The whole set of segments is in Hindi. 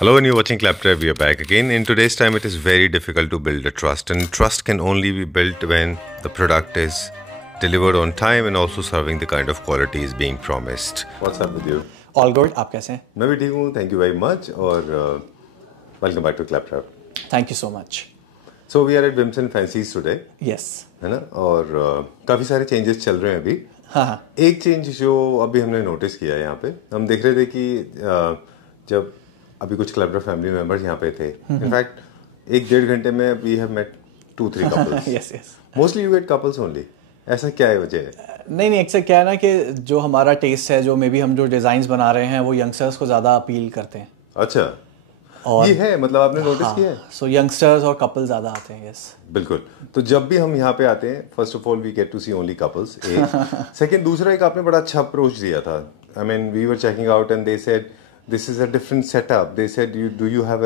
Hello, and you're watching Claptrap. We are back again. In today's time, it is very difficult to build a trust, and trust can only be built when the product is delivered on time and also serving the kind of quality is being promised. What's up with you? All good. आप कैसे हैं? मैं भी ठीक हूँ. Thank you very much. और welcome back to Claptrap. Thank you so much. So we are at Vims and Fancies today. Yes. है ना? और काफ़ी सारे changes चल रहे हैं अभी. हाँ. एक चेंज जो अभी हमने नोटिस किया है यहाँ पे, हम देख रहे थे कि जब अभी कुछ क्लैपट्रैप फैमिली मेंबर्स यहाँ पे थे. इनफैक्ट 1-1.5 घंटे में we have met 2-3 couples. Yes. Mostly you get couples only. ऐसा क्या है वजह है? नहीं, एक्चुअली क्या है ना कि जो हमारा टेस्ट है, जो मे बी हम जो डिजाइन बना रहे हैं वो यंगस्टर्स को ज़्यादा अपील करते हैं. अच्छा. और ये है मतलब आपने नोटिस किया है? सो यंगस्टर्स और कपल ज़्यादा आते हैं. यस, बिल्कुल. तो जब भी हम यहाँ पे आते हैं, first of all we get to see only couples. Second, दूसरा एक आपने बड़ा अच्छा अप्रोच दिया था. I mean we were checking out and they said this is a different setup. They said, do you have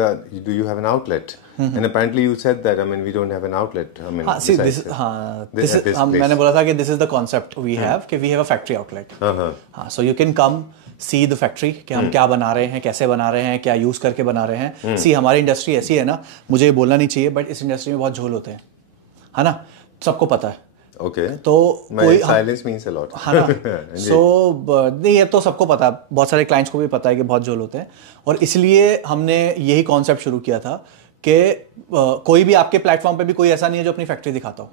an outlet? And apparently you said that. I mean, we don't have an outlet. I mean, see, this is मैंने बोला था कि this is the concept we have कि we have a factory outlet. हाँ, so you can come see the factory कि हम क्या बना रहे हैं, कैसे बना रहे हैं, क्या यूज करके बना रहे हैं. See, हमारी इंडस्ट्री ऐसी है ना, मुझे ये बोलना नहीं चाहिए, बट इस इंडस्ट्री में बहुत झोल होते हैं, है ना, सबको पता है. ओके. तो कोई साइलेंस मींस अ लॉट. हाँ ना. सो नहीं, ये तो सबको पता है, बहुत सारे क्लाइंट्स को भी पता है कि बहुत झोल होते हैं. और इसलिए हमने यही कॉन्सेप्ट शुरू किया था कि कोई भी आपके प्लेटफॉर्म पे भी कोई ऐसा नहीं है जो अपनी फैक्ट्री दिखाता हो.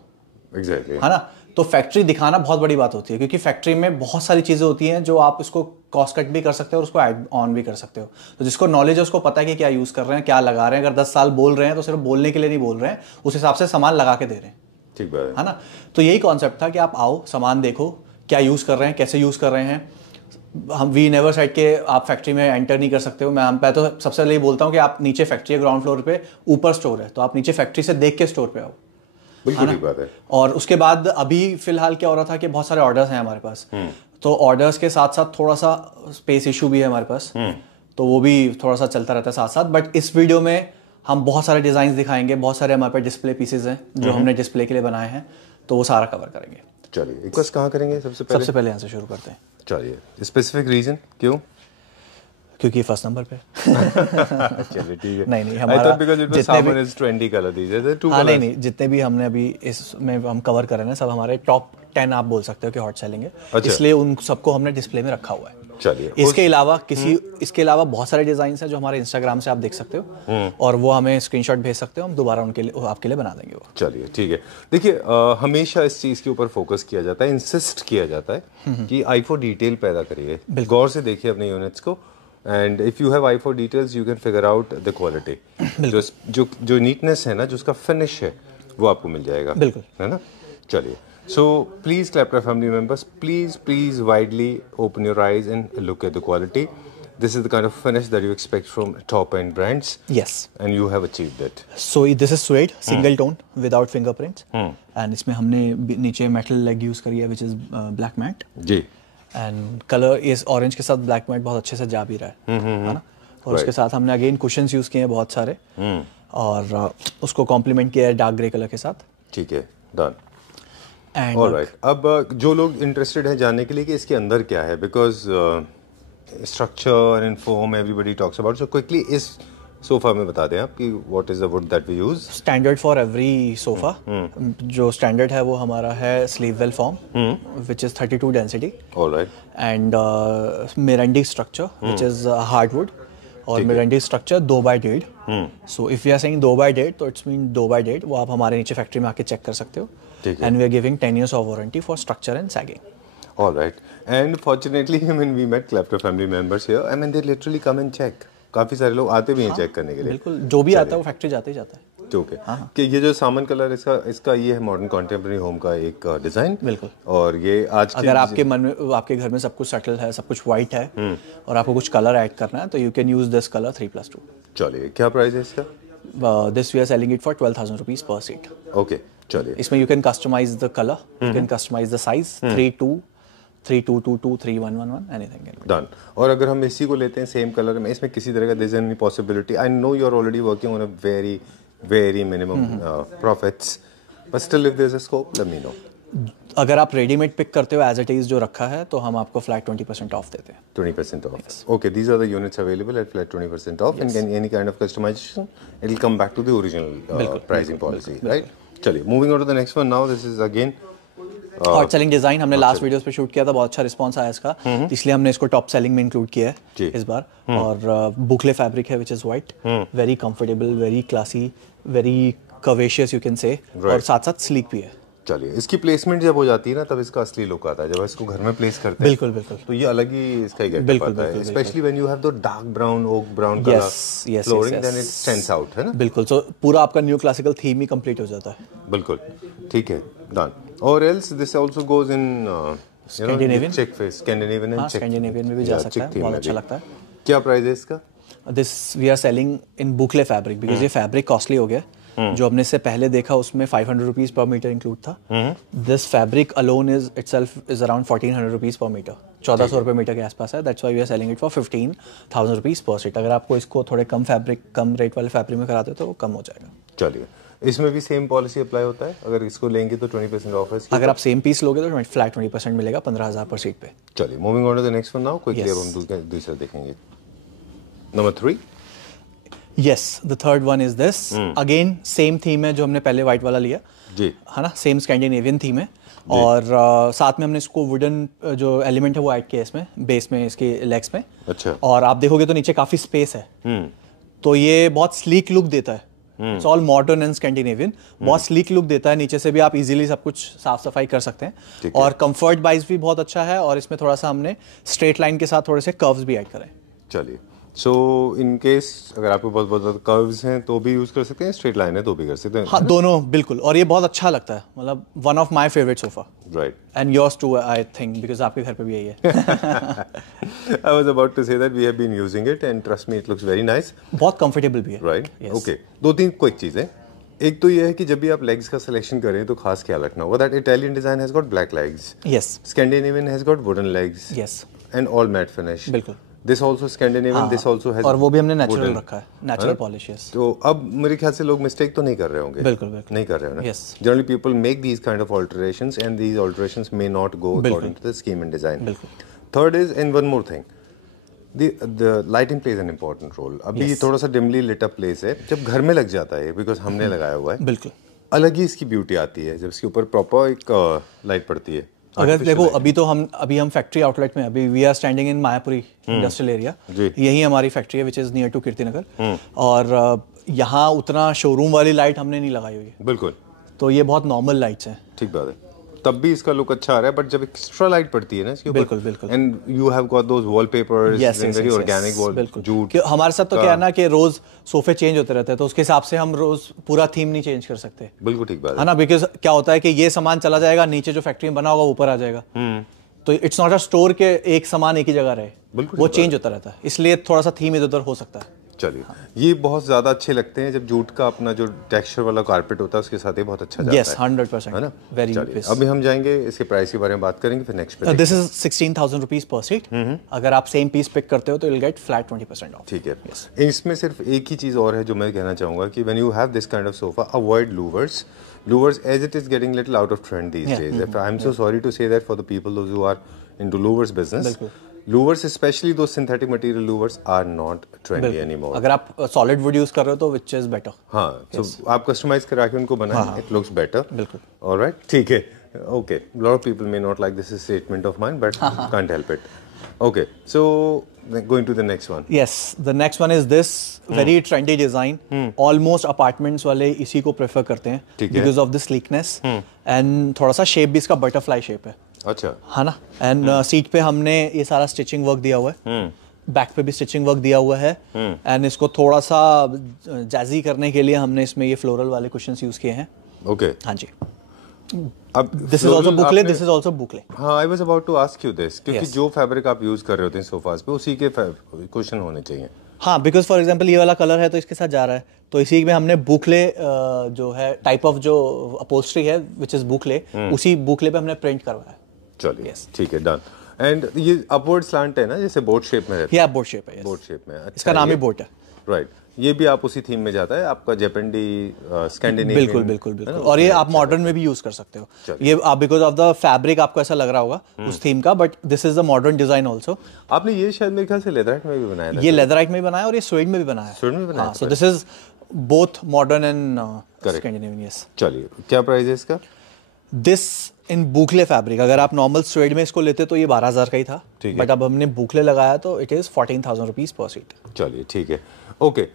एग्जैक्टली. है ना. तो फैक्ट्री दिखाना बहुत बड़ी बात होती है, क्योंकि फैक्ट्री में बहुत सारी चीज़ें होती हैं जो आप इसको कॉस्ट कट भी कर सकते हो और उसको ऐड ऑन भी कर सकते हो. तो जिसको नॉलेज है उसको पता है कि क्या यूज़ कर रहे हैं, क्या लगा रहे हैं. अगर 10 साल बोल रहे हैं तो सिर्फ बोलने के लिए नहीं बोल रहे हैं, उस हिसाब से सामान लगा के दे रहे हैं. ठीक बात है ना. तो यही कॉन्सेप्ट था कि आप आओ, सामान देखो, क्या यूज़ कर रहे हैं, कैसे यूज़ कर रहे हैं. हम वी नेवर साइड के आप फैक्ट्री में एंटर नहीं कर सकते हो. मैं तो सबसे पहले ये बोलता हूँ कि आप नीचे फैक्ट्री है, ग्राउंड फ्लोर पे, ऊपर स्टोर है, तो आप नीचे फैक्ट्री से देख के स्टोर पे आओ. बिल्कुल ठीक बात है. और उसके बाद अभी फिलहाल क्या हो रहा था कि बहुत सारे ऑर्डर्स हैं हमारे पास. तो ऑर्डर्स के साथ साथ थोड़ा सा स्पेस इशू भी है हमारे पास. तो वो भी थोड़ा सा चलता रहता है साथ साथ. बट इस वीडियो में हम बहुत सारे डिजाइन दिखाएंगे, बहुत सारे हमारे पास डिस्प्ले पीसेज हैं जो हमने डिस्प्ले के लिए बनाए हैं, तो वो सारा कवर करेंगे. चलिए, एक कहाँ करेंगे सबसे पहले यहाँ से शुरू करते हैं. चलिए. स्पेसिफिक रीजन क्यों? क्योंकि फर्स्ट नंबर पे. चलिए ठीक है. नहीं, हमारा नहीं, जितने भी हमने अभी इसमें हम कवर कर रहे हैं सब हमारे टॉप 10 आप बोल सकते हो कि हॉट सेलिंग है. अच्छा. इसलिए उन सबको हमने डिस्प्ले में रखा हुआ है. चलिए. इसके अलावा बहुत सारे डिजाइन हैं जो हमारे इंस्टाग्राम से आप देख सकते हो, और वो हमें स्क्रीनशॉट भेज सकते हो, हम दोबारा उनके लिए आपके लिए बना देंगे वो. चलिए ठीक है. देखिए, हमेशा इस चीज के ऊपर फोकस किया जाता है, इंसिस्ट किया जाता है कि आई फॉर डिटेल पैदा करिए. गौर से देखिए अपने यूनिट्स को, and if you have I for details you can figure out the quality. जो नीटनेस है ना, जो उसका फिनिश है, वो आपको मिल जाएगा. बिल्कुल, है ना. चलिए. So please, Claptrap family members, please widely open your eyes and look at the quality. This is the kind of finish that you expect from top-end brands. Yes. And you have achieved it. So this is suede, single tone, without fingerprints. And इसमें हमने नीचे metal leg use करी है, which is black matte. Ji. And color इस orange के साथ black matte बहुत अच्छे से जा भी रहा है. है ना. और उसके साथ हमने again cushions use किए हैं बहुत सारे. और उसको complement किया है dark grey color के साथ. ठीक है. Done. Alright. अब जो लोग इंटरेस्टेड हैं जानने के लिए कि इसके अंदर क्या है, because structure and foam everybody talks about, so quickly इस सोफा में बता दें आप कि what is the wood that we use. Standard for every sofa. जो स्टैंडर्ड है वो हमारा है Sleepwell foam, which is 32 density. Alright. And meranti structure which is hardwood. और meranti structure 2x1.5. So if you are saying 2x1.5 तो इट्स मीन 2x1.5. वो आप हमारे नीचे फैक्ट्री में आके चेक कर सकते हो. And we are giving 10 years of warranty for structure and sagging. All right. And fortunately, I mean, we met Claptrap family members here. I mean, they literally come and check. काफी सारे लोग आते भी हैं चेक करने के लिए. बिल्कुल, जो भी आता है वो फैक्ट्री जाते ही जाता है. ठीक है. कि ये जो सामान कलर इसका ये है मॉडर्न कंटेम्पररी होम का एक डिजाइन. बिल्कुल. और ये आज अगर आपके मन में, आपके घर में सब कुछ सेटल है, सब कुछ व्हाइट है, और आपको कुछ कलर ऐड करना है, तो you can use this colour 3+2. चलिए, क्या प्राइस है इसका? This we are selling it for 12,000 rupees per seat. Okay. चलिए. इसमें you can customize the color, you can customize the size, 3-2, 3-2-2-2, 3-1-1-1, anything. Done. और अगर हम इसी को लेते हैं सेम कलर में, इसमें किसी तरह का there is any possibility? I know you are already working on a very minimum profits, but still if there is a scope, let me know. अगर आप रेडीमेड पिक करते हो एज इट इज जो रखा है तो हम आपको फ्लैट 20% ऑफ देते हैं. 20% off. Yes. Okay, these are the units available at flat 20% off. Yes. And any kind of customization, it will come back to the original pricing policy, right? चलिए, moving on to the next one now. This is again hot selling design. हमने लास्ट वीडियोस पे शूट किया था, बहुत अच्छा रिस्पांस आया इसका, इसलिए हमने इसको टॉप सेलिंग में इंक्लूड किया है इस बार. और बुकले फैब्रिक है which is white, very comfortable, very classy, very curvaceous you can say, और साथ साथ स्लीक भी है. चलिए, इसकी प्लेसमेंट जब हो जाती है ना तब इसका असली लुक आता है. जब इसको घर में प्लेस करते हैं बिल्कुल बिल्कुल तो ये अलग ही इसका गेटअप आता है. Specially when you have the dark brown, oak brown colour flooring, then it stands out, है ना. बिल्कुल. सो पूरा आपका न्यू क्लासिकल थीम ही कंप्लीट हो जाता है. बिल्कुल ठीक है, डन. और else this also goes in Scandinavian, check face, Scandinavian and check. Scandinavian में भी जा सकता है, बहुत अच्छा लगता है. क्या प्राइस है इसका? This we are selling in boucle fabric because ये फैब्रिक कॉस्टली हो गया. जो हमने इससे पहले देखा उसमें 500 रुपीज पर मीटर इंक्लूड था. This fabric alone is itself is around 1400 rupees per metre, 1400 रुपये मीटर के आसपास है. That's why we are selling it for 15,000 rupees पर सीट. अगर आपको इसको थोड़े कम फैब्रिक, कम रेट वाले फैब्रिक में कराते हो तो वो कम हो जाएगा. चलिए, इसमें भी सेम पॉलिसी अप्लाई होता है. अगर इसको लेंगे तो 20% ऑफ है. अगर आप सेम पीस लोगे तो फ्लैट 20% मिलेगा, 15,000 पर सीट पे. चलिए, moving on to the next one now. Quickly अब हम दूसरा देखेंगे. Number 3. Yes, the third one is this. Again, same theme है जो हमने पहले white वाला लिया जी, है ना. सेम स्कैंडिनेवियन थीम है और साथ में हमने इसको वुडन जो एलिमेंट है वो ऐड किया इसमें, बेस में, इसके लेग्स में. अच्छा. और आप देखोगे तो नीचे काफी स्पेस है, तो ये बहुत स्लीक लुक देता है. It's all modern and Scandinavian. बहुत स्लीक लुक देता है. नीचे से भी आप इजीली सब कुछ साफ सफाई कर सकते हैं. और कंफर्ट वाइज भी बहुत अच्छा है. और इसमें थोड़ा सा हमने स्ट्रेट लाइन के साथ थोड़े से कर्व्स भी ऐड करे. चलिए, सो इन केस अगर आपके पास बहुत कर्व्स हैं तो भी यूज कर सकते हैं, स्ट्रेट लाइन है तो भी कर सकते हैं. हाँ, दोनों बिल्कुल. और ये बहुत अच्छा लगता है, मतलब one of my favourite sofa. Right. And yours too I think, because आपके घर पे भी यही है. I was about to say that we have been using it and trust me it looks very nice. बहुत कंफर्टेबल भी है. राइट. ओके, 2-3 क्विक चीजें. एक तो ये है कि जब भी आप लेग्स का सिलेक्शन करें तो खास ख्याल रखना होगा that Italian design has got black legs. Yes. Scandinavian has got wooden legs. Yes. And all matt finish. बिल्कुल. This also Scandinavian, this also has, और वो भी हमने नेचुरल रखा है, नेचुरल पॉलिश. यस. तो अब मेरे ख्याल से लोग मिस्टेक तो नहीं कर रहे होंगे. बिल्कुल बिल्कुल नहीं कर रहे हो ना. Yes. Generally people make these kind of alterations and these alterations may not go according to the scheme and design. बिल्कुल. Third is, and one more thing, the lighting plays an important role. अभी ये थोड़ा सा डिमली लिट अप प्लेस है. जब घर में लग जाता है बिकॉज हमने लगाया हुआ है, बिल्कुल अलग ही इसकी ब्यूटी आती है जब इसके ऊपर प्रॉपर एक लाइट पड़ती है. अगर देखो अभी हम फैक्ट्री आउटलेट में, अभी we are standing in Mayapuri industrial area. यही हमारी फैक्ट्री है which is near to Kirtinagar. और यहाँ उतना शोरूम वाली लाइट हमने नहीं लगाई हुई है. बिल्कुल. तो ये बहुत नॉर्मल लाइट्स हैं. ठीक बात है. तब भी इसका लुक अच्छा आ रहा है, बट जब एक्स्ट्रा लाइट पड़ती है ना इसके ऊपर, बिल्कुल बिल्कुल. And you have got those wallpapers and very organic wall, jute. हमारे साथ तो क्या है ना कि रोज सोफे चेंज होते रहते हैं, तो उसके हिसाब से हम रोज पूरा थीम नहीं चेंज कर सकते. बिल्कुल ठीक बात है ना. बिकॉज क्या होता है कि ये सामान चला जाएगा, नीचे जो फैक्ट्री में बना होगा ऊपर आ जाएगा. तो इट्स नॉट अ स्टोर के एक सामान एक ही जगह रहे, वो चेंज होता रहता है. इसलिए थोड़ा सा थीम इधर उधर हो सकता है. चलिए, ये बहुत ज्यादा अच्छे लगते हैं जब जूट का अपना जो टेक्सचर वाला कारपेट होता है उसके साथ ये बहुत अच्छा जाता है. यस, 100%. है ना. वेरी. अभी हम जाएंगे इसके प्राइस के बारे में बात करेंगे, फिर नेक्स्ट पे. This is 16,000 rupees per seat. अगर आप सेम पीस पिक करते हो तो you will get flat 20% of. ठीक है. इसमें सिर्फ एक ही चीज और है जो मैं कहना चाहूंगा कि when you have this kind of sofa, avoid louvres. Louvers, as it is getting little out of trend these days. I'm so sorry to say that for the people those who are into louvers business. Louvers, especially those synthetic material louvers, are not trendy anymore. अगर आप solid wood use कर रहे हो तो which is better. हाँ, so आप customize करा के उनको बनाएं, it looks better. बिल्कुल. All right, ठीक है. Okay, a lot of people may not like this statement of mine, but can't help it. Okay, so going to the next one. Yes, the next one is this very trendy design. Almost apartments वाले इसी को prefer करते हैं because of the sleekness and थोड़ा सा shape भी इसका butterfly shape है. अच्छा. है ना. And सीट पे हमने ये सारा stitching work दिया हुआ है. बैक पे भी स्टिचिंग वर्क दिया हुआ है. एंड इसको थोड़ा सा जैजी करने के लिए हमने इसमें ये फ्लोरल वाले कुशन्स यूज किए हैं. ओके. हाँ जी. अब this is also boucle, this is also boucle. हाँ, I was about to ask you this, क्योंकि जो फैब्रिक आप यूज कर रहे होते हैं सोफास पे उसी के कुशन होने चाहिए. हाँ, बिकॉज फॉर एग्जांपल ये वाला कलर है तो इसके साथ जा रहा है, तो इसी में हमने बुकले जो है टाइप ऑफ जो अपहोल्स्ट्री है विच इज बुकले, उसी बुकले पे हमने प्रिंट करवाया. चलिए, ठीक है, डन. एंड ये अपवर्ड स्लैंट है ना, जैसे बोट शेप में रहता है. या बोट शेप है. बोट शेप में. अच्छा, इसका नाम ही बोट है. राइट. ये भी आप उसी थीम में जाता है आपका जेपेंडी स्कैंडिनेवियन। बिल्कुल बिल्कुल बिल्कुल, और ये आप मॉडर्न में भी यूज कर सकते हो। ये आप बिकॉज ऑफ द फैब्रिक आपको ऐसा लग रहा होगा उस थीम का, but this is the modern design also. आपने ये शायद मेरे ख्याल से लेदराइट में भी बनाया था। ये लेदराइट में भी बनाया और ये स्वेड में भी बनाया। स्वेड में बनाया, सो this is both modern and Scandinavian. Yes. चलिए, क्या प्राइस है इसका? दिस इन बुकले फैब्रिक, अगर आप नॉर्मल स्वेड में इसको लेते तो ये 12,000 का ही था, बट अब हमने बुकले लगाया तो it is 14,000 rupees per seat. चलिए ठीक है, ओके।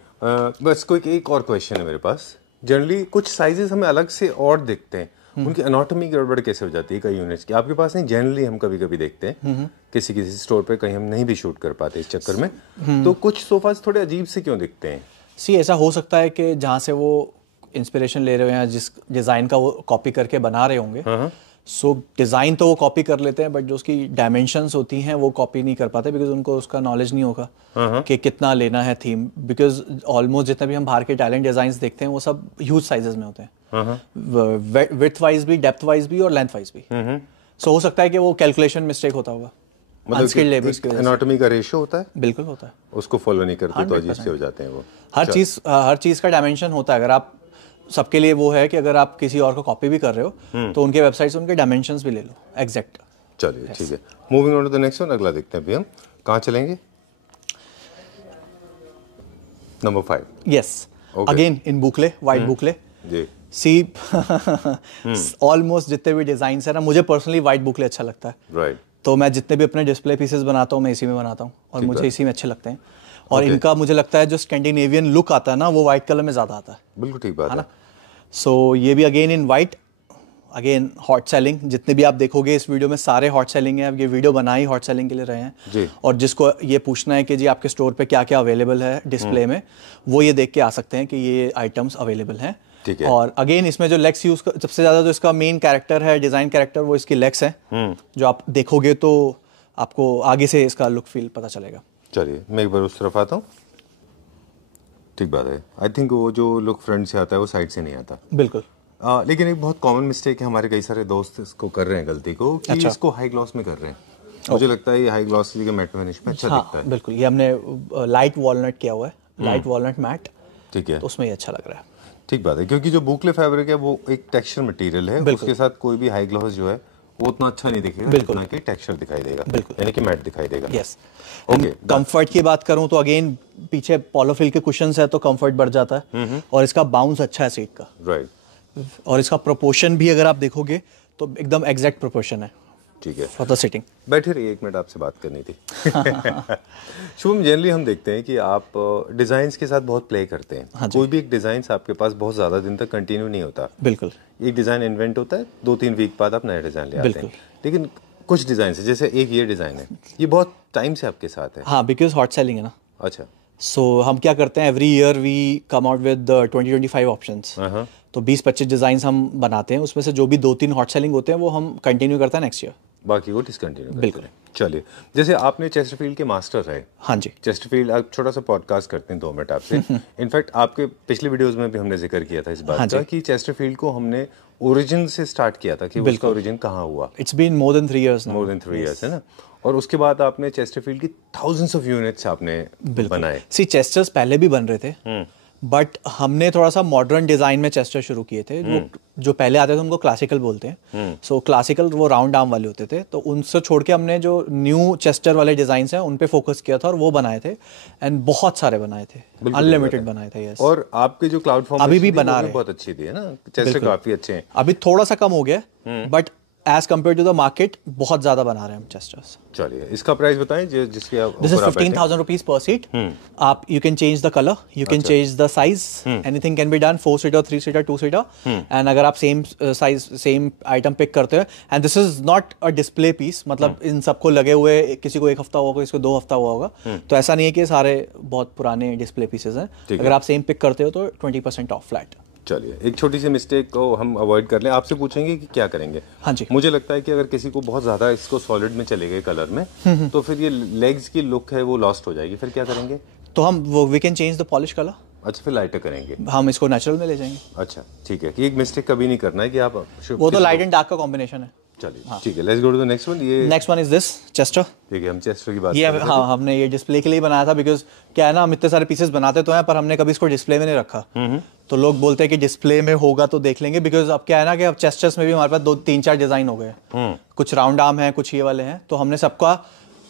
बस कोई एक और क्वेश्चन है मेरे पास। जनरली कुछ साइजेस हमें अलग से और दिखते हैं, उनकी एनाटॉमी गड़बड़ कैसे हो जाती है कई यूनिट्स की? आपके पास नहीं, जनरली हम कभी कभी देखते हैं किसी किसी स्टोर पे, कहीं हम नहीं भी शूट कर पाते इस चक्कर में, तो कुछ सोफाज थोड़े अजीब से क्यों दिखते हैं? सी ऐसा हो सकता है कि जहाँ से वो इंस्पिरेशन ले रहे हो या जिस डिज़ाइन का वो कॉपी करके बना रहे होंगे, सो डिज़ाइन तो वो कॉपी कर लेते हैं, बट जो उसकी डायमेंशंस होती हैं वो कॉपी नहीं कर पाते, बिकॉज उनको उसका नॉलेज नहीं होगा कि कितना लेना है थीम। बिकॉज ऑलमोस्ट जितने भी हम बाहर के टैलेंट डिज़ाइंस देखते हैं वो सब ह्यूज साइजेस में होते हैं, विड्थ वाइज भी, डेप्थ वाइज भी और लेंथ वाइज भी। सो हो सकता है कि वो कैलकुलेशन मिस्टेक होता होगा, अनस्किल्ड लेबर्स की वजह से। एनाटॉमी का रेशियो होता है, बिल्कुल होता है, उसको फॉलो नहीं करते तो अजीब से हो जाते हैं वो। हर चीज़ का डायमेंशन होता है। अगर आप सबके लिए वो है कि अगर आप किसी और को कॉपी भी कर रहे हो तो उनके वेबसाइट से उनके डायमेंशंस भी ले लो एग्जैक्ट। चलिए ठीक है, moving on to the next one. अगला देखते हैं अभी हम कहाँ चलेंगे? Number 5। Yes, again in boucle, white boucle जी। सी ऑलमोस्ट जितने भी डिजाइन है ना, मुझे पर्सनली वाइट बुकले अच्छा लगता है। राइट। तो मैं जितने भी अपने डिस्प्ले पीसेस बनाता हूँ मैं इसी में बनाता हूँ, और मुझे इसी में अच्छे लगते हैं। और इनका मुझे लगता है जो स्कैंडिनेवियन लुक आता है ना, वो व्हाइट कलर में ज़्यादा आता है। बिल्कुल ठीक बात है। सो ये भी again in white, again hot selling. जितने भी आप देखोगे इस वीडियो में सारे हॉट सेलिंग है। अब ये वीडियो बना ही हॉट सेलिंग के लिए रहे हैं जी। और जिसको ये पूछना है कि जी आपके स्टोर पे क्या क्या अवेलेबल है डिस्प्ले में, वो ये देख के आ सकते हैं कि ये आइटम्स अवेलेबल हैं। ठीक है। और अगेन इसमें जो लेग्स यूज सबसे ज़्यादा जो इसका मेन कैरेक्टर है, डिज़ाइन कैरेक्टर, वो इसकी लेग्स हैं। जो आप देखोगे तो आपको आगे से इसका लुक फील पता चलेगा। चलिए मैं एक बार उस तरफ आता हूँ। ठीक बात है। आई थिंक वो जो लुक फ्रंट से आता है वो साइड से नहीं आता। बिल्कुल। लेकिन एक बहुत कॉमन मिस्टेक है, हमारे कई सारे दोस्त इसको कर रहे हैं गलती को कि अच्छा। इसको हाई ग्लॉस में कर रहे हैं। मुझे लगता है ये हाई ग्लॉस की जगह मैट फिनिश में अच्छा दिखता है। बिल्कुल, ये हमने लाइट वॉलनट किया हुआ है, लाइट वॉलनट मैट, ठीक है, तो उसमें ये अच्छा लग रहा है। ठीक बात है, क्योंकि जो बुकले फैब्रिक है वो एक टेक्सचर मटेरियल है, उसके साथ कोई भी हाई ग्लॉस जो है वो उतना अच्छा नहीं दिखेगा, जितना कि टेक्सचर दिखाई देगा, यानी कि मैट दिखाई देगा। यस। ओके, कंफर्ट की बात करूं तो अगेन पीछे पॉलोफिल के कुशन्स है तो कंफर्ट बढ़ जाता है, और इसका बाउंस अच्छा है सीट का। राइट। और इसका प्रोपोर्शन भी अगर आप देखोगे तो एकदम एग्जैक्ट प्रोपोर्शन है। ठीक है, फॉर द सिटिंग। बैठे रहिए, एक मिनट आपसे बात करनी थी। शुभम, जनरली हम देखते हैं कि आप डिजाइन्स के साथ बहुत प्ले करते हैं। हाँ, कोई भी एक डिजाइन आपके पास बहुत ज्यादा दिन तक कंटिन्यू नहीं होता। बिल्कुल। एक डिजाइन इन्वेंट होता है, 2-3 वीक बाद आप नया डिजाइन ले आते हैं। लेकिन कुछ डिजाइन है, जैसे एक ये डिजाइन है, ये बहुत टाइम से आपके साथ है। हाँ, बिकॉज हॉट सेलिंग है ना। अच्छा। सो हम क्या करते हैं, every year we come out with 20-25 options. तो 20-25 डिजाइन हम बनाते हैं, उसमें से जो भी 2-3 हॉट सेलिंग होते हैं वो हम कंटिन्यू करते हैं नेक्स्ट ईयर, बाकी को डिसकंटिन्यू। बिल्कुल। चलिए, जैसे आपने चेस्टरफील्ड के मास्टर रहे। हाँ जी। चेस्टरफील्ड, आप छोटा सा पॉडकास्ट करते हैं 2 मिनट आपसे। इनफैक्ट आपके पिछले वीडियोस में भी हमने जिक्र किया था इस बात का कि चेस्टरफील्ड को हमने ओरिजिन से स्टार्ट किया था, कि उसका ओरिजिन कहाँ हुआ। It's been more than 3 years. More than 3 years है ना। और उसके बाद आपने चेस्टरफील्ड की थाउजेंड्स ऑफ यूनिट्स आपने बनाए। सी चेस्टर्स पहले भी बन रहे थे, बट हमने थोड़ा सा मॉडर्न डिजाइन में चेस्टर शुरू किए थे। जो पहले आते थे उनको क्लासिकल बोलते हैं। सो क्लासिकल वो राउंड आर्म वाले होते थे, तो उनसे छोड़ के हमने जो न्यू चेस्टर वाले डिजाइन हैं उन पे फोकस किया था और वो बनाए थे, एंड बहुत सारे बनाए थे, अनलिमिटेड बनाए थे। यस। और आपके जो क्लाउड फॉर्म अभी भी बना रहे, बहुत अच्छी थी है ना, चेस्टर काफी अच्छे हैं। अभी थोड़ा सा कम हो गया, but as compare to the market बहुत ज्यादा बना रहे हैं हम चेस्टर्स। चलिए, इसका प्राइस बताएं जिसके आप। दिस इज 15,000 रुपीज पर सीट। आप you can change the colour, you can change the size, anything can be done, 4 seater, 3 seater, 2 seater. And अगर आप same size same item pick करते हो, and this is not a display piece, मतलब इन सबको लगे हुए किसी को 1 हफ्ता हुआ, किसी को 2 हफ्ता हुआ होगा, तो ऐसा नहीं है कि सारे बहुत पुराने डिस्प्ले पीसेस हैं। अगर आप सेम पिक करते हो तो 20% ऑफ फ्लैट। चलिए, एक छोटी सी मिस्टेक को हम अवॉइड कर लें, आपसे पूछेंगे कि क्या करेंगे। हाँ जी। मुझे लगता है कि अगर किसी को बहुत ज्यादा इसको सॉलिड में चले गए कलर में, तो फिर ये लेग्स की लुक है वो लॉस्ट हो जाएगी, फिर क्या करेंगे? तो हम we can change the polish colour. अच्छा, फिर लाइटर करेंगे, हम इसको नेचुरल में ले जाएंगे। अच्छा ठीक है, कि एक मिस्टेक कभी नहीं करना है कि आप वो तो लाइट एंड डार्क का कॉम्बिनेशन है। चलिए ठीक है, let's go to the next one. ये next one is this Chester. ठीक है, हम चेस्टर की बात ये कर रहे थे। हाँ, हमने ये डिस्प्ले के लिए बनाया था, बिकॉज क्या है ना, हम इतने सारे पीसेस बनाते तो हैं पर हमने कभी इसको डिस्प्ले में नहीं रखा। तो लोग बोलते हैं कि डिस्प्ले में होगा तो देख लेंगे, बिकॉज अब क्या है ना कि अब चेस्टर्स में भी हमारे पास 2-3-4 डिजाइन हो गए। कुछ राउंड आर्म है, कुछ ये वाले हैं, तो हमने सबका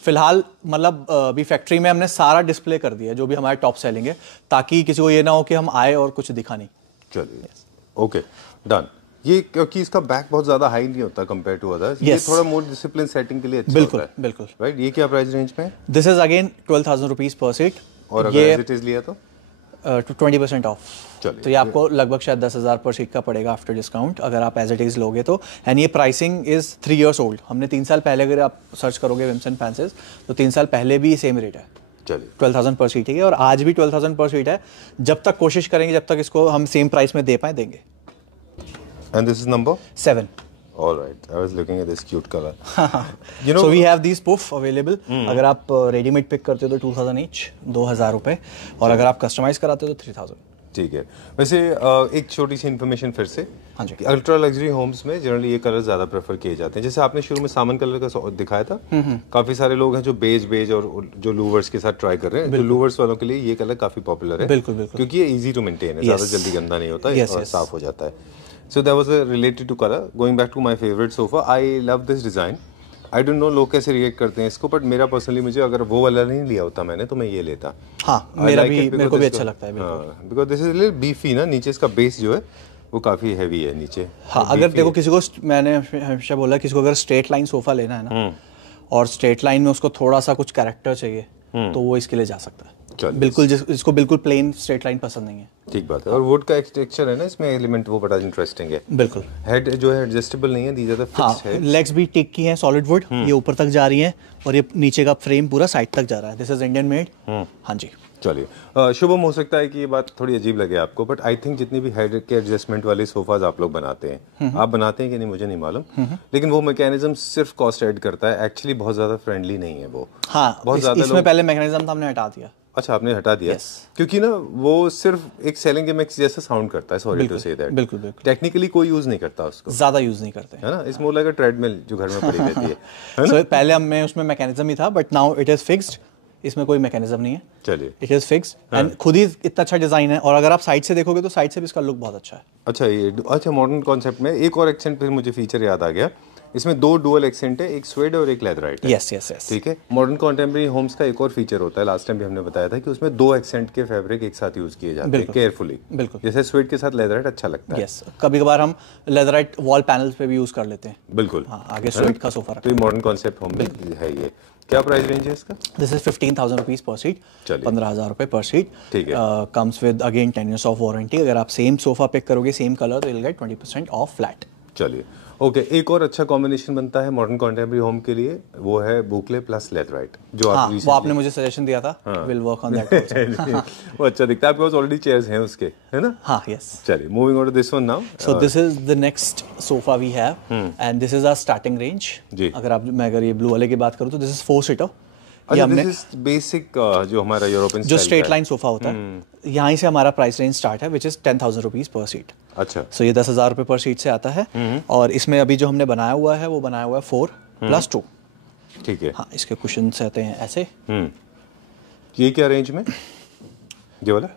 फिलहाल मतलब अभी फैक्ट्री में हमने सारा डिस्प्ले कर दिया जो भी हमारे टॉप सेलिंग है, ताकि किसी को ये ना हो कि हम आए और कुछ दिखा नहीं। चलिए ओके डन। ये क्योंकि इसका बैक बहुत ज्यादा हाई नहीं होता कंपेयर टू अदर्स, ये थोड़ा मोर डिसिप्लिन सेटिंग के लिए अच्छा बिल्कुल होता है। बिल्कुल राइट। ये क्या प्राइस रेंज में है? This is again 12,000 rupees per seat, और अगर एज इट इज लिया तो 20% ऑफ। चलिए, तो ये आपको लगभग शायद 10,000 पर सीट का पड़ेगा आफ्टर डिस्काउंट, अगर आप एज इट इज लोगे तो। एंड ये प्राइसिंग इज 3 years ओल्ड। हमने 3 साल पहले, अगर आप सर्च करोगे विम्स एंड फैंसेस, तो 3 साल पहले भी सेम रेट है। चलिए 12,000 पर सीट है और आज भी 12,000 पर सीट है। जब तक कोशिश करेंगे, जब तक इसको हम सेम प्राइस में दे पाए, देंगे। And this is number 7। All right, I was looking at this cute color. You know, so we have these puff available. अगर आप रेडीमेड पिक करते हो तो 2,000 each, 2,000 रुपए, और अगर आप कस्टमाइज कराते हो तो 3,000। ठीक है। वैसे एक छोटी सी इन्फॉर्मेशन फिर से। हाँ जी। अल्ट्रा लग्जरी होम्स में जनरली ये कलर ज्यादा प्रेफर किए जाते हैं। जैसे आपने शुरू में सामन कलर का दिखाया था, काफी सारे लोग हैं जो बेज और जो लूवर्स के साथ ट्राई कर रहे हैं। जो लूवर्स वालों के लिए ये कलर काफी पॉपुलर है। बिल्कुल बिल्कुल, क्योंकि ये इजी टू मेंटेन है, ज्यादा जल्दी गंदा नहीं होता और साफ हो जाता है। So that was related to color. Going back to my favorite sofa, I love this design. I don't know लोग कैसे रिएक्ट करते हैं इसको, बट मेरा पर्सनली, मुझे अगर वो वाला नहीं लिया होता मैंने तो मैं ये लेता। हाँ, मेरे को भी अच्छा लगता है। Because this is little beefy ना, नीचे इसका बेस जो है वो काफी हैवी है नीचे। हाँ, अगर देखो किसी को, मैंने हमेशा बोला, किसी को अगर स्ट्रेट लाइन सोफा लेना है ना, और स्ट्रेट लाइन में उसको थोड़ा सा कुछ कैरेक्टर चाहिए, तो वो इसके लिए जा सकता है। बिल्कुल, जिसको बिल्कुल प्लेन स्ट्रेट लाइन पसंद नहीं है। ठीक बात है। और वुड का टेक्सचर है ना इसमें, एलिमेंट वो बड़ा इंटरेस्टिंग है। बिल्कुल। हेड जो है एडजस्टेबल नहीं है, these are the fixed head. Legs भी टिक की हैं, सॉलिड वुड, ये ऊपर तक जा रही हैं, और ये नीचे का फ्रेम पूरा साइड तक जा रहा है। This is Indian made. हाँ जी। चलिए, शुभम, हो सकता है कि ये बात थोड़ी अजीब लगे आपको, बट आई थिंक जितनी भी हेड के एडजस्टमेंट वाले सोफाज आप लोग बनाते हैं, आप बनाते हैं कि नहीं मुझे नहीं मालूम, लेकिन वो मैकेनिज्म सिर्फ कॉस्ट ऐड करता है, एक्चुअली बहुत ज्यादा फ्रेंडली नहीं है वो। हाँ, बहुत ज्यादा इसमें पहले मैकेनिज्म था, हमने हटा दिया। अच्छा, आपने हटा दिया? क्योंकि ना वो सिर्फ एक सेलिंग गिमिक्स जैसा साउंड करता है। Sorry to say that. बिल्कुल बिल्कुल। टेक्निकली कोई यूज नहीं करता उसको, ज्यादा यूज नहीं करते, है ना। It's more like a treadmill जो घर में पड़ी रहती है। So, पहले हमें उसमें मैकेनिज्म ही था, but now it is fixed. इसमें कोई मैकेनिज्म नहीं है। चलिए, इट इज फिक्स्ड एंड खुद ही इतना अच्छा डिजाइन है, और अगर आप साइड से देखोगे तो साइड से भी इसका लुक बहुत अच्छा है। अच्छा, ये अच्छा मॉडर्न कॉन्सेप्ट में एक और एक्सेंट फिर मुझे फीचर याद आ गया। इसमें 2 डुअल एक्सेंट है, एक स्वेड और एक लेदराइट है। Yes yes yes. ठीक है। मॉडर्न कॉन्टेम्पररी होम्स का एक और फीचर होता है, लास्ट टाइम भी हमने बताया था, कि उसमें 2 एक्सेंट के फैब्रिक एक साथ यूज किए जाते हैं केयरफुली। बिल्कुल। जैसे स्वेड के साथ लेदराइट अच्छा लगता है। यस, कभी कभार हम लेदराइट वॉल पैनल्स पे भी यूज कर लेते हैं। बिल्कुल। हाँ, आगे स्वेड का सोफा तो ये मॉडर्न कॉन्सेप्ट होम में है। ये क्या प्राइस रेंज है इसका? दिस इज 15,000 रुपीज पर सीट। 15,000 रुपए पर सीट। ठीक है। Comes with again 10 years of warranty. अगर आप सेम सोफा पिक करोगे, सेम कलर, तो you will get 20% of flat. चलिए ओके। एक और अच्छा कॉम्बिनेशन बनता है मॉडर्न कॉन्टेम्पररी होम के लिए, वो है बुकले प्लस लेदराइट, जो आप वो आपने मुझे सजेशन दिया था। Will work on that also. वो अच्छा दिखता है, आपके पास ऑलरेडी चेयर्स हैं उसके, है ना। हाँ, यस। चलिए, moving on to this one now. So this is the next sofa we have, and this is our starting range. अगर ये ब्लू वाले की बात करूं तो दिस इज 4 सीटर। ये हमने बेसिक जो हमारा यूरोपियन जो स्ट्रेट लाइन सोफा होता है, यहाँ से हमारा प्राइस रेंज स्टार्ट है, which is 10,000 rupees per seat. अच्छा। सो ये 10,000 रुपए पर सीट से आता है, और इसमें अभी जो हमने बनाया हुआ है वो बनाया हुआ है 4+2। ठीक है। हाँ, इसके कुशन्स रहते हैं ऐसे। ये क्या रेंज में ये वाला?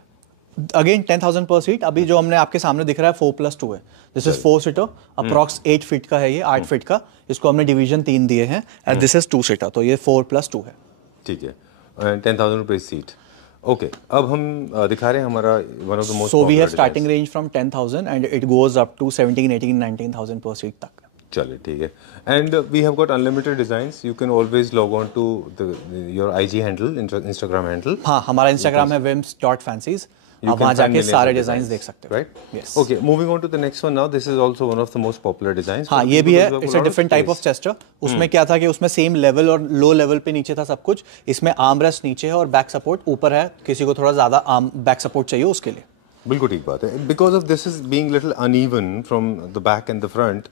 अगेन 10,000 पर सीट। अभी जो हमने आपके सामने दिख रहा है 4+2 है। This is 4 seater, approx 8 feet का है ये, 8 फीट का। इसको हमने डिवीजन 3 दिए हैं, एंड दिस इज 2 सीटर, तो ये 4+2 है। ठीक है। 10,000 रुपीज सीट। ओके, अब हम दिखा रहे हैं हमारा one of the most. So we have starting range from 10,000 and it goes up to 17, 18, 19,000 पर सीट तक। चलिए ठीक है। And we have got unlimited designs. You can always log on to your IG handle, Instagram handle. हाँ, हमारा इंस्टाग्राम है wims.fancies। आप वहाँ जाके सारे डिजाइन्स देख सकते हो। Right? Yes. Okay, moving on to the next one now. This is also one of the most popular designs. हाँ, ये भी है। It's a different type of chester. उसमें क्या था कि उसमें सेम लेवल और लो लेवल पे नीचे था सब कुछ। इसमें आर्म रेस्ट नीचे है और बैक सपोर्ट ऊपर है। किसी को थोड़ा ज्यादा आर्म बैक सपोर्ट चाहिए उसके लिए। बिल्कुल ठीक बात है। Because of this is being little uneven from the back end the front,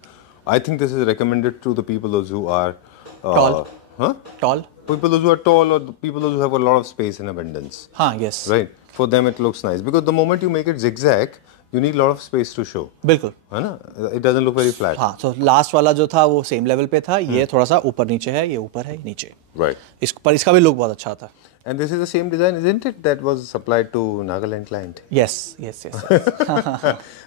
I think this is recommended to the people who are tall. Tall people those who are tall, or the people those who have a lot of space in abundance. हाँ, yes. Right. For them it looks nice, because the moment you make it zigzag, you need a lot of space to show, बिल्कुल, है ना? It doesn't look very flat. हाँ, तो लास्ट वाला जो था वो सेम लेवल पे था, ये थोड़ा सा ऊपर नीचे है, ये ऊपर है, ये नीचे। Right. पर इसका भी लुक बहुत अच्छा था। And this is the same design, isn't it? That was supplied to Nagaland client. Yes.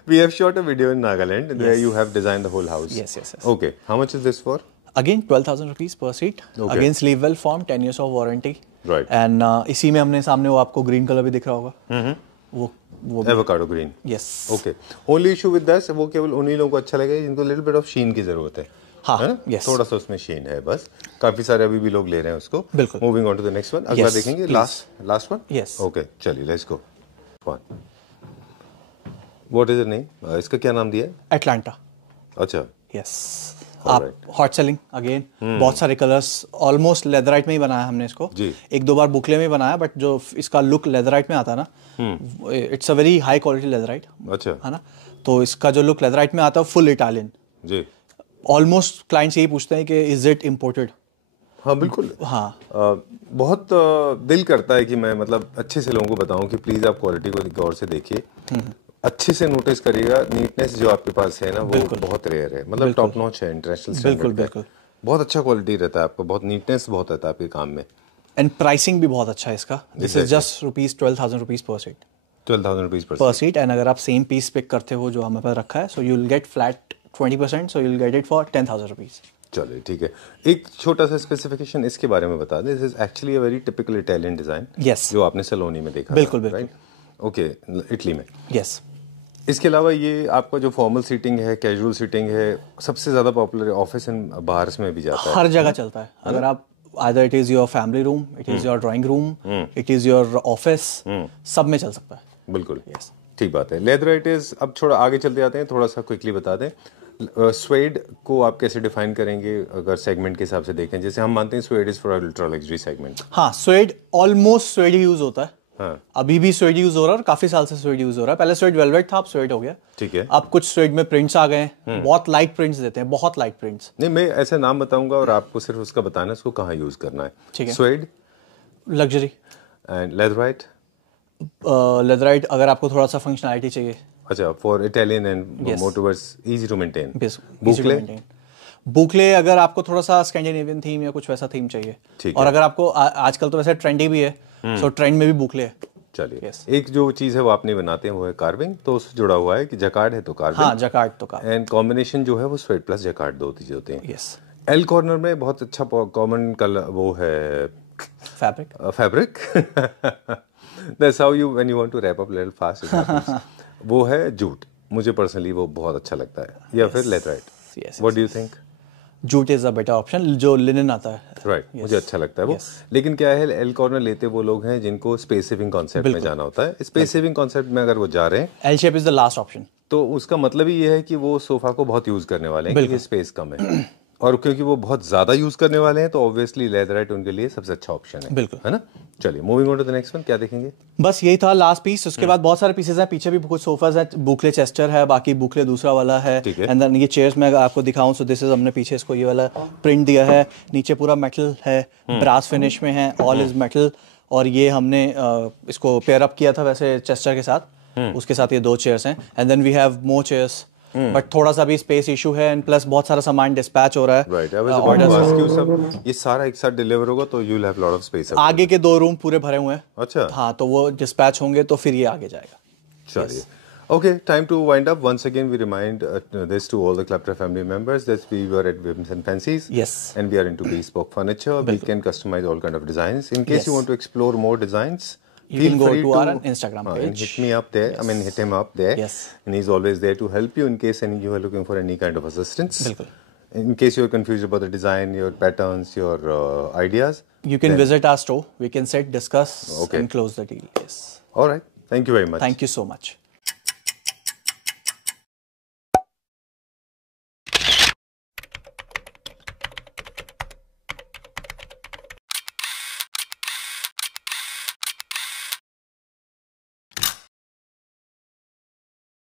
We have shot a video in Nagaland where you have designed the whole house. Yes. Okay. How much is this for? Again 12,000 rupees per seat. Okay. Again sleeve well formed, 10 years of warranty. Right. And इसी में हमने सामने वो आपको ग्रीन कलर भी दिख रहा होगा। वो Avocado green. Yes. Okay. Only issue with this, वो केवल उन्हीं लोगों को अच्छा लगेगा जिनको little bit of sheen की जरूरत है। हाँ, है ना? yes. थोड़ा सा उसमें sheen है बस। काफी सारे अभी भी लोग ले रहे हैं उसको। बिल्कुल। Moving on to the next one. अगला Yes, देखेंगे। please. Last one. Yes. Okay. चलिए, let's go. One. What is the name? इसका क्या नाम दिया है? एटलांटा। अच्छा। यस। आप हॉट सेलिंग अगेन, बहुत सारे कलर्स, ऑलमोस्ट लेदराइट में ही बनाया हमने इसको। जी। एक दो बार बुकले में बनाया, बट जो इसका लुक लेदराइट में आता है ना, it's a very high quality leatherette. अच्छा। है ना? तो इसका जो लुक लेदराइट में आता है फुल इटालियन। जी। ऑलमोस्ट क्लाइंट्स यही पूछते हैं कि इज इट इम्पोर्टेड? हाँ बिल्कुल। हाँ। बहुत दिल करता है कि मैं मतलब अच्छे से लोगों को बताऊं कि प्लीज आप क्वालिटी को गौर से देखिए, अच्छे से नोटिस करिएगा। नीटनेस जो आपके पास है ना वो बहुत रेयर है, मतलब टॉप नॉच है, इंटरनेशनल स्टैंडर्ड। बिल्कुल। बहुत अच्छा क्वालिटी रहता है आपका, बहुत नीटनेस बहुत रहता है आपके काम में। एंड प्राइसिंग भी बहुत अच्छा है इसका। दिस इज जस्ट ₹12,000 पर seat. 12,000 rupees per seat. And अगर आप सेम पीस पिक करते हो जो हमारे पास रखा है, so you will get flat 20%, so you will get it for 10,000 rupees. चलिए ठीक है। एक छोटा सा स्पेसिफिकेशन इसके बारे में बता दें। This is actually a very typical Italian design. Yes. जो आपने सलोनी में देखा। बिल्कुल बिल्कुल। ओके, इटली में। यस। इसके अलावा ये आपका जो फॉर्मल सीटिंग है, कैजुअल सीटिंग है, सबसे ज्यादा पॉपुलर है ऑफिस एंड बार्स में भी जाता है। हर जगह चलता है। अगर आप either it is your family room, it is your drawing room, it is your office, सब में चल सकता है। बिल्कुल। Yes. ठीक बात है। लेदराइट इज, अब थोड़ा आगे चलते जाते हैं, थोड़ा सा क्विकली बता दें। स्वेड को आप कैसे डिफाइन करेंगे अगर सेगमेंट के हिसाब से देखें? जैसे हम मानते हैं swayed is for ultra luxury segment. हाँ, स्वेड ऑलमोस्ट स्वेड ही यूज होता है। हाँ। अभी भी स्वेड यूज हो रहा है और काफी साल से स्वेड यूज हो रहा है। पहले स्वेड वेलवेट था, अब स्वेड हो गया। ठीक है। अब कुछ स्वेड में प्रिंट्स आ गए हैं, बहुत लाइट प्रिंट्स देते हैं, बहुत लाइट प्रिंट्स। नहीं, मैं ऐसा नाम बताऊंगा और आपको सिर्फ उसका बताना है उसको कहाँ यूज करना है। ठीक है। Suede, luxury and leatherite. Leatherite अगर आपको थोड़ा सा फंक्शनैलिटी चाहिए। अच्छा, for Italian and more towards easy to maintain. Boucle, boucle अगर आपको थोड़ा सा स्कैंडिनेवियन थीम या कुछ वैसा थीम चाहिए। और अगर आपको आजकल तो वैसे ट्रेंडी भी है, सो ट्रेंड में भी बुकले है। चलिए। एक जो चीज है वो आप नहीं बनाते हैं वो है कार्विंग, तो उससे जुड़ा हुआ है कि जकार्ड है तो कार्विंग। हाँ, जकार्ड तो कार्विंग। एंड कॉम्बिनेशन जो है वो स्वेड प्लस जकार्ड, दो चीजें होती हैं। यस। एल कॉर्नर में बहुत अच्छा कॉमन कलर वो है fabric. That's how you when you want to wrap up little fast. वो है जूट। मुझे पर्सनली वो बहुत अच्छा लगता है। या फिर leatherette. What do you think? Jute is a better option, जो लिनन आता है। राइट, मुझे अच्छा लगता है वो। लेकिन क्या है, एल कॉर्नर लेते वो लोग हैं जिनको स्पेस सेविंग कॉन्सेप्ट में जाना होता है। स्पेस सेविंग कॉन्सेप्ट में अगर वो जा रहे हैं, L shape is the last option. तो उसका मतलब ही ये है कि वो सोफा को बहुत यूज करने वाले हैं, क्योंकि स्पेस कम है। और क्योंकि वो बहुत ज्यादा यूज करने वाले हैं तो ऑब्वियसली लेदराइट उनके लिए सबसे अच्छा ऑप्शन है। बिल्कुल, है ना? चलिए, moving on to the next one. क्या देखेंगे? बस यही था लास्ट पीस। उसके बाद बहुत सारे पीसेस हैं, पीछे भी कुछ सोफाज हैं। बुकले चेस्टर है, बाकी बुकले दूसरा वाला है। एंड देन ये चेयर्स में आपको दिखाऊं, सो दिस इज, हमने पीछे इसको ये वाला प्रिंट दिया है। नीचे पूरा मेटल है, ब्रास फिनिश में है, ऑल इज मेटल। और ये हमने इसको पेयर अप किया था वैसे चेस्टर के साथ। उसके साथ ये दो चेयर्स हैं। And then we have more chairs, but थोड़ा सा भी स्पेस इशू है। एंड प्लस बहुत सारा सामान डिस्पैच हो रहा है। Right, I was about to ask you, सब ये सारा एक साथ डिलीवर होगा तो you will have lot of space. आगे के 2 रूम पूरे भरे हुए हैं। अच्छा। हाँ, तो वो डिस्पैच होंगे तो फिर ये आगे जाएगा। चलिए, okay, time to wind up. Once again, we remind this to all the Clubtra family members that we were at Whims and Fancies. Yes. And we are into bespoke furniture. We can customize all kind of designs. In case you want to explore more designs, you can go to our Instagram page. And hit me up there. Yes. I mean, hit him up there. Yes. And he's always there to help you in case you are looking for any kind of assistance. बिल्कुल. In case you're confused about the design, your patterns, your ideas. You can visit our store. We can sit, discuss, and close the deal. Yes. All right. Thank you very much. Thank you so much.